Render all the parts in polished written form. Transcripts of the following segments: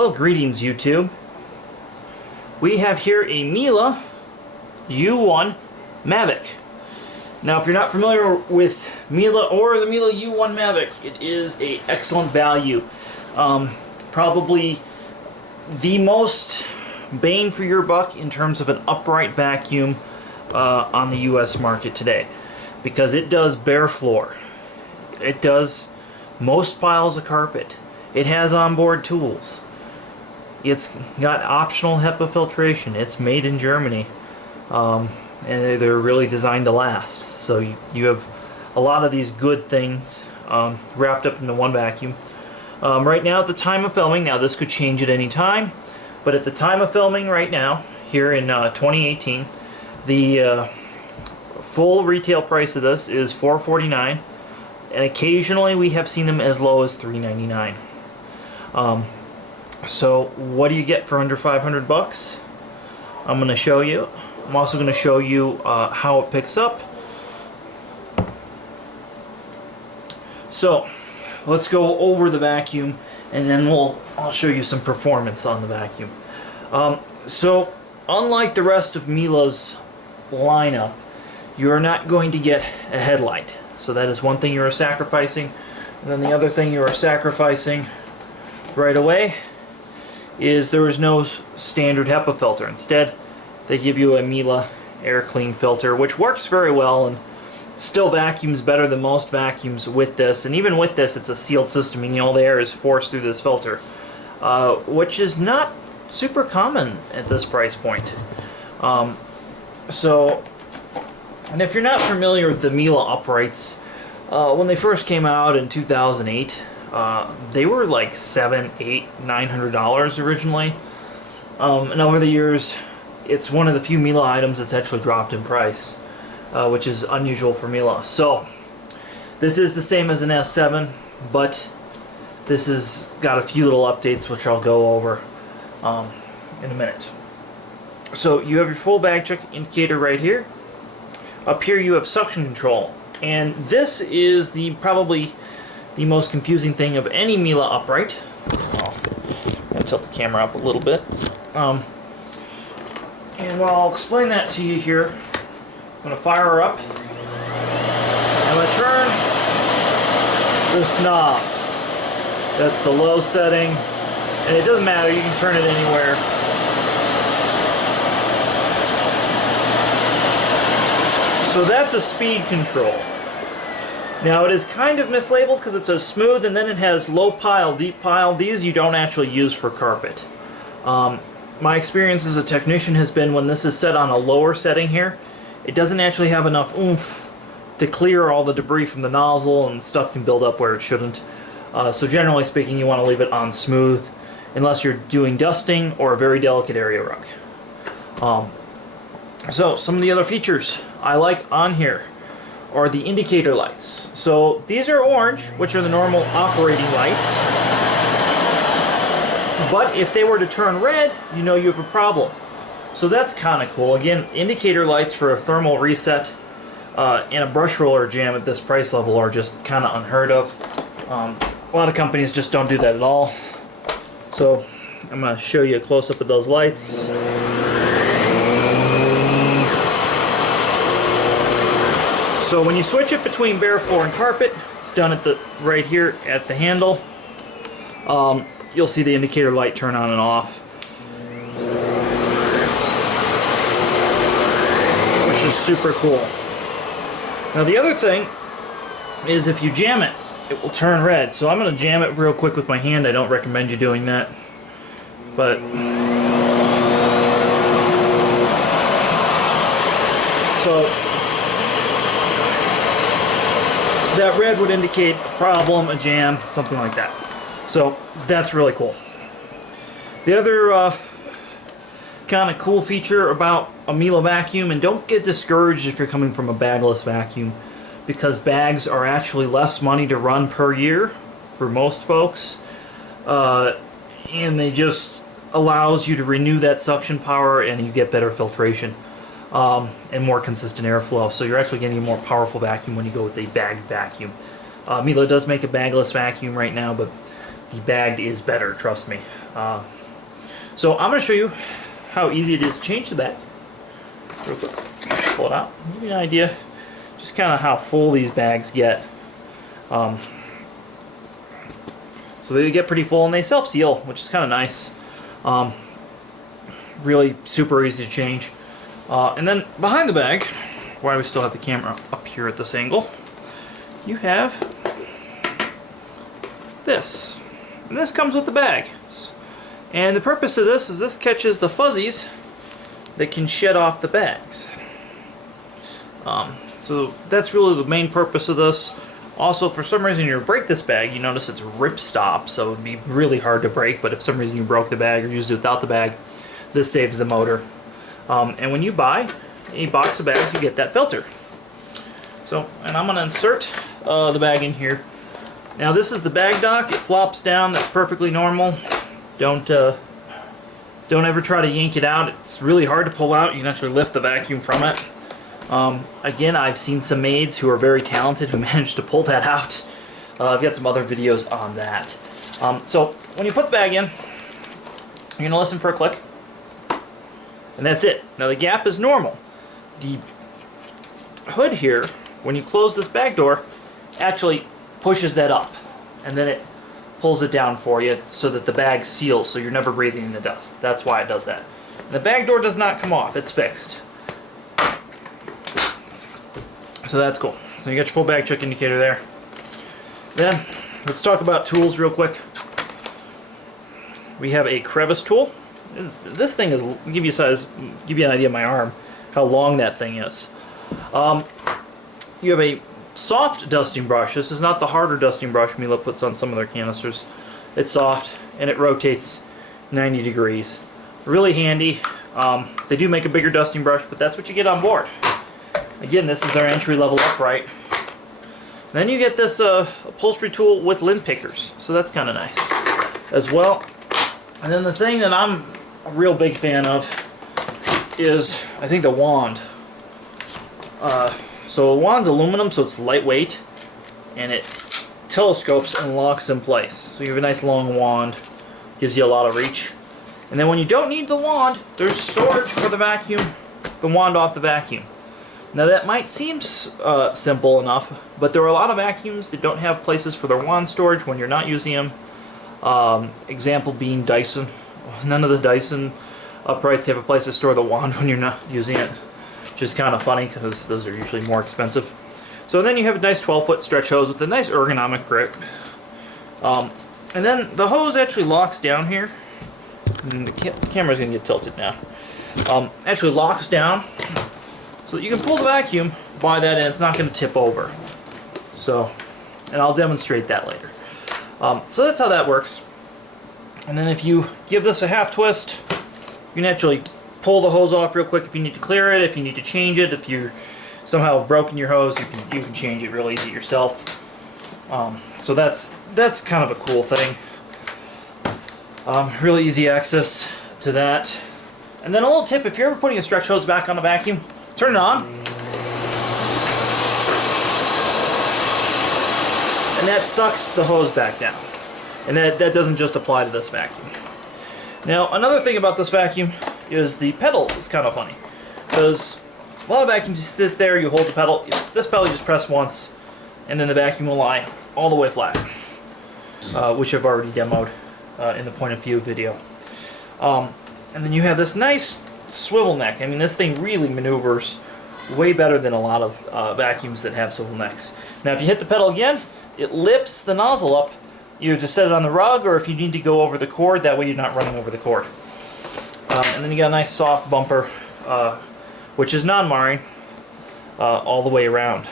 Well, greetings YouTube. We have here a Miele U1 Maverick. Now if you're not familiar with Miele or the Miele U1 Maverick, it is an excellent value. Probably the most bang for your buck in terms of an upright vacuum on the US market today, because it does bare floor. It does most piles of carpet. It has onboard tools. It's got optional HEPA filtration. It's made in Germany, and they're really designed to last. So you have a lot of these good things wrapped up into one vacuum. Right now, at the time of filming, now this could change at any time, but at the time of filming right now, here in 2018, the full retail price of this is $449, and occasionally we have seen them as low as $399. So what do you get for under 500 bucks? I'm going to show you. I'm also going to show you how it picks up. So let's go over the vacuum, and then I'll show you some performance on the vacuum. So unlike the rest of Miele's lineup, you're not going to get a headlight. So that is one thing you are sacrificing. And then the other thing you are sacrificing right away is there is no standard HEPA filter. Instead, they give you a Miele air clean filter, which works very well and still vacuums better than most vacuums with this. And even with this, it's a sealed system, meaning all the air is forced through this filter, which is not super common at this price point. And if you're not familiar with the Miele uprights, when they first came out in 2008, they were like $700, $800, $900 originally, and over the years it's one of the few Miele items that's actually dropped in price, which is unusual for Miele. So this is the same as an S7, but this has got a few little updates which I'll go over in a minute. So you have your full bag check indicator right here. Up here you have suction control, and this is probably the most confusing thing of any Miele upright. I'll tilt the camera up a little bit. And I'll explain that to you here. I'm going to fire her up. I'm going to turn this knob. That's the low setting, and it doesn't matter, you can turn it anywhere. So that's a speed control. Now it is kind of mislabeled because it says smooth, and then it has low pile, deep pile. These you don't actually use for carpet. My experience as a technician has been when this is set on a lower setting here, it doesn't actually have enough oomph to clear all the debris from the nozzle, and stuff can build up where it shouldn't. So generally speaking, you want to leave it on smooth unless you're doing dusting or a very delicate area rug. So some of the other features I like on here are the indicator lights. So these are orange, which are the normal operating lights. But if they were to turn red, you know you have a problem. So that's kind of cool. Again, indicator lights for a thermal reset and a brush roller jam at this price level are just kind of unheard of. A lot of companies just don't do that at all. So I'm going to show you a close-up of those lights. So when you switch it between bare floor and carpet, it's done at right here at the handle. You'll see the indicator light turn on and off, which is super cool. Now the other thing is if you jam it, it will turn red. So I'm going to jam it real quick with my hand. I don't recommend you doing that, but so that red would indicate a problem, a jam, something like that. So that's really cool. The other kind of cool feature about a Miele vacuum, and don't get discouraged if you're coming from a bagless vacuum, because bags are actually less money to run per year for most folks, and they just allows you to renew that suction power, and you get better filtration and more consistent airflow. So you're actually getting a more powerful vacuum when you go with a bagged vacuum. Miele does make a bagless vacuum right now, but the bagged is better, trust me. So I'm going to show you how easy it is to change the bag. Real quick, pull it out, give you an idea just kind of how full these bags get. So they get pretty full and they self-seal, which is kind of nice. Really super easy to change. And then behind the bag, why we still have the camera up here at this angle, you have this. And this comes with the bag. And the purpose of this is this catches the fuzzies that can shed off the bags. So that's really the main purpose of this. Also, for some reason you break this bag, you notice it's ripstop, so it would be really hard to break, but if for some reason you broke the bag or used it without the bag, this saves the motor. And when you buy a box of bags, you get that filter. So, and I'm going to insert the bag in here. Now this is the bag dock. It flops down. That's perfectly normal. Don't ever try to yank it out. It's really hard to pull out. You can actually lift the vacuum from it. Again, I've seen some maids who are very talented who managed to pull that out. I've got some other videos on that. So when you put the bag in, you're going to listen for a click. And that's it. Now the gap is normal. The hood here, when you close this bag door, actually pushes that up. And then it pulls it down for you so that the bag seals so you're never breathing in the dust. That's why it does that. And the bag door does not come off. It's fixed. So that's cool. So you got your full bag check indicator there. Then, let's talk about tools real quick. We have a crevice tool. This thing is, give you an idea of my arm, how long that thing is. You have a soft dusting brush. This is not the harder dusting brush Miele puts on some of their canisters. It's soft and it rotates 90 degrees. Really handy. They do make a bigger dusting brush, but that's what you get on board. Again, this is their entry-level upright. Then you get this upholstery tool with lint pickers, so that's kind of nice as well. And then the thing that I'm a real big fan of is, I think, the wand. So the wand's aluminum, so it's lightweight, and it telescopes and locks in place. So you have a nice long wand, gives you a lot of reach. And then when you don't need the wand, there's storage for the vacuum, the wand off the vacuum. Now that might seem simple enough, but there are a lot of vacuums that don't have places for their wand storage when you're not using them. Example being Dyson. None of the Dyson uprights have a place to store the wand when you're not using it, which is kind of funny because those are usually more expensive. So then you have a nice 12-foot stretch hose with a nice ergonomic grip. And then the hose actually locks down here. And the camera's going to get tilted now. Actually locks down so that you can pull the vacuum by that and it's not going to tip over. So, and I'll demonstrate that later. So that's how that works. And then if you give this a half twist, you can actually pull the hose off real quick if you need to clear it, if you need to change it, if you somehow have broken your hose, you can change it real easy yourself. So that's kind of a cool thing. Really easy access to that. And then a little tip, if you're ever putting a stretch hose back on a vacuum, turn it on. And that sucks the hose back down. And that doesn't just apply to this vacuum. Now, another thing about this vacuum is the pedal is kind of funny. Because a lot of vacuums, you sit there, you hold the pedal. This pedal you just press once, and then the vacuum will lie all the way flat. Which I've already demoed in the point of view video. And then you have this nice swivel neck. I mean, this thing really maneuvers way better than a lot of vacuums that have swivel necks. Now, if you hit the pedal again, it lifts the nozzle up. You have to set it on the rug, or if you need to go over the cord, that way you're not running over the cord. And then you got a nice soft bumper, which is non-marring, all the way around.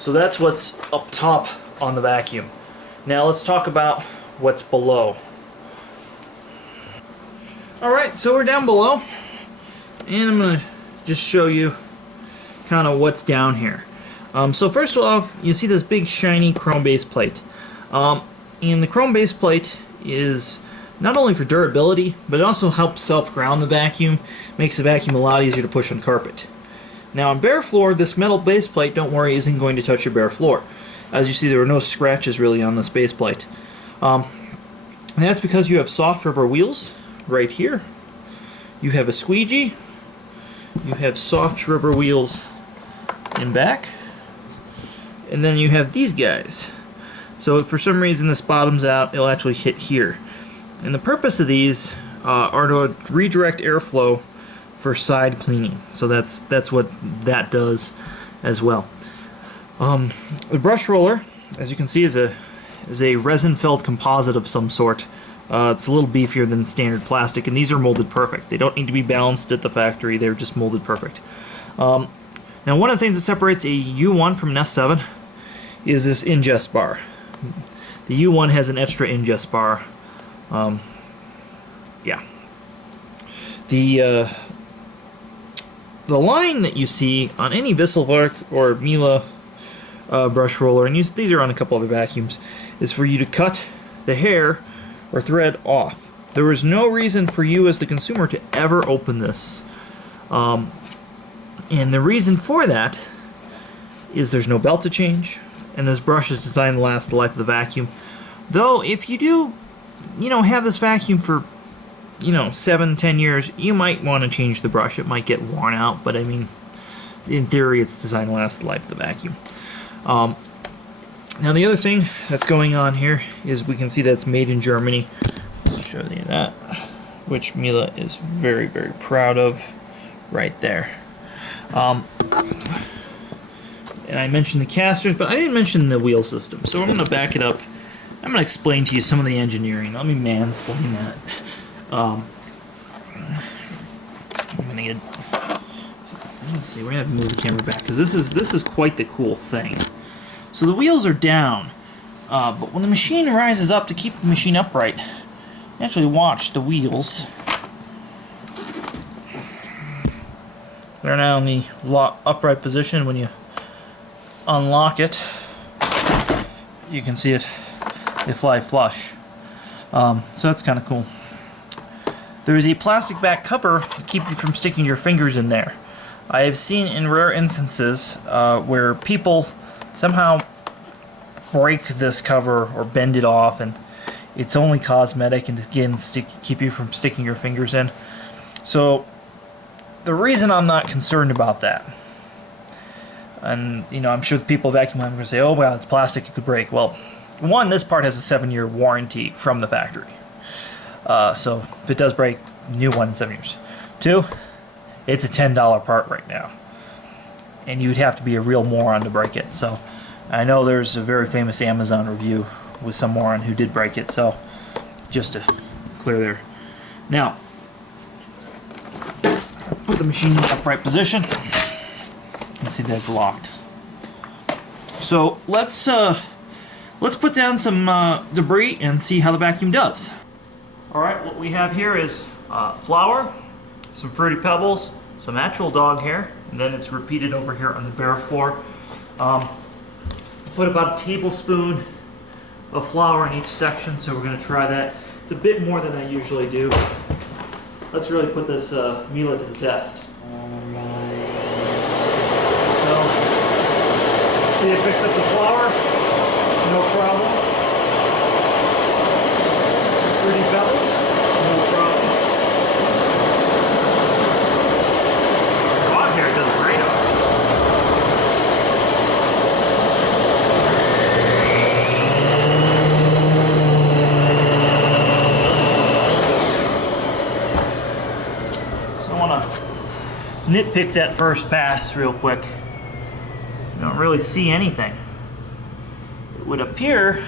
So that's what's up top on the vacuum. Now let's talk about what's below. Alright, so we're down below, and I'm going to just show you kind of what's down here. So first of all, you see this big shiny chrome base plate. And the chrome base plate is not only for durability, but it also helps self-ground the vacuum, makes the vacuum a lot easier to push on carpet. Now on bare floor, this metal base plate, don't worry, isn't going to touch your bare floor. As you see, there are no scratches really on this base plate. And that's because you have soft rubber wheels right here. You have a squeegee. You have soft rubber wheels in back. And then you have these guys. So if for some reason this bottoms out, it'll actually hit here. And the purpose of these are to redirect airflow for side cleaning. So that's what that does as well. The brush roller, as you can see, is a resin-filled composite of some sort. It's a little beefier than standard plastic, and these are molded perfect. They don't need to be balanced at the factory. They're just molded perfect. Now, one of the things that separates a U1 from an S7 is this ingest bar. The U1 has an extra ingest bar. Yeah. The line that you see on any Visselwerk or Miele brush roller, and these are on a couple other vacuums, is for you to cut the hair or thread off. There is no reason for you as the consumer to ever open this. And the reason for that is there's no belt to change, and this brush is designed to last the life of the vacuum. Though, if you do, have this vacuum for, 7-10 years, you might want to change the brush. It might get worn out, but I mean, in theory, it's designed to last the life of the vacuum. Now, the other thing that's going on here is we can see that it's made in Germany. I'll show you that, which Miele is very, very proud of right there. And I mentioned the casters, but I didn't mention the wheel system. So I'm going to back it up. I'm going to explain to you some of the engineering. Let me mansplain that. I'm going to get... Let's see, we're going to have to move the camera back, because this is quite the cool thing. So the wheels are down, but when the machine rises up to keep the machine upright, actually watch the wheels. They're now in the upright position. When you unlock it, you can see it. They fly flush. So that's kind of cool. There is a plastic back cover to keep you from sticking your fingers in there. I have seen in rare instances where people somehow break this cover or bend it off, and it's only cosmetic and again keep you from sticking your fingers in. So the reason I'm not concerned about that, and I'm sure the people vacuuming are going to say, oh well, it's plastic, it could break. Well, one, this part has a 7-year warranty from the factory, so if it does break, new one in 7 years. Two, it's a $10 part right now, and you'd have to be a real moron to break it. So I know there's a very famous Amazon review with some moron who did break it, so just to clear there. Now, put the machine in the upright position. You can see that it's locked. So let's put down some debris and see how the vacuum does. Alright, what we have here is flour, some Fruity Pebbles, some actual dog hair, and then it's repeated over here on the bare floor. Put about a tablespoon of flour in each section, so we're going to try that. It's a bit more than I usually do. Let's really put this Miele to the test. So, see it picks up the flour, no problem. Fruity Pebbles, no problem. Dog hair does great on it. Nitpick that first pass real quick. You don't really see anything. It would appear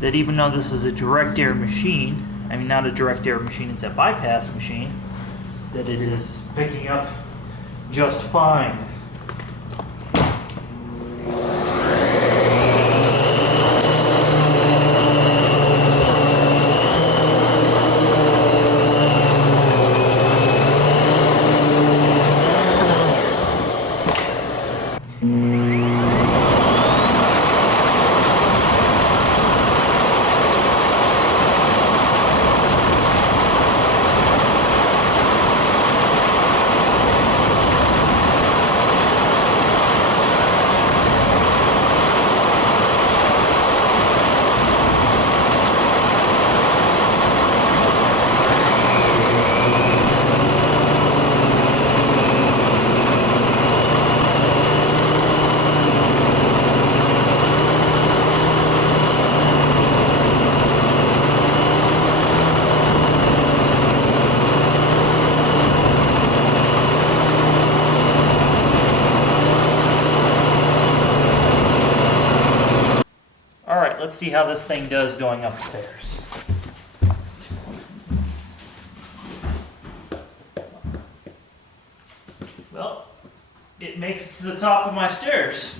that even though this is a direct air machine, I mean not a direct air machine, it's a bypass machine, that it is picking up just fine. Alright, let's see how this thing does going upstairs. Well, it makes it to the top of my stairs.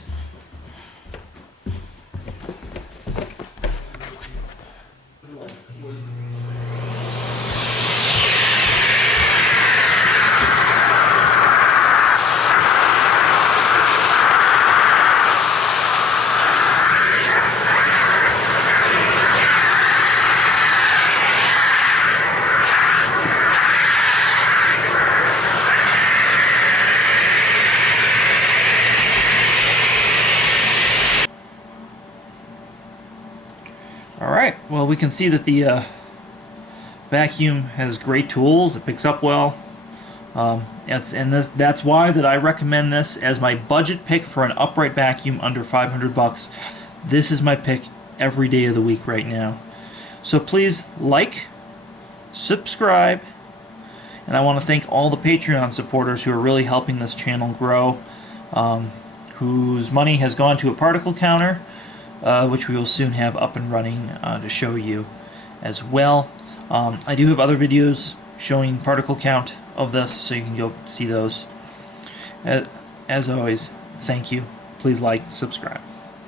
Alright, well, we can see that the vacuum has great tools. It picks up well. That's why that I recommend this as my budget pick for an upright vacuum under $500. This is my pick every day of the week right now. So please like, subscribe, and I want to thank all the Patreon supporters who are really helping this channel grow, whose money has gone to a particle counter, which we will soon have up and running to show you as well. I do have other videos showing particle count of this, so you can go see those. As always, thank you. Please like, subscribe.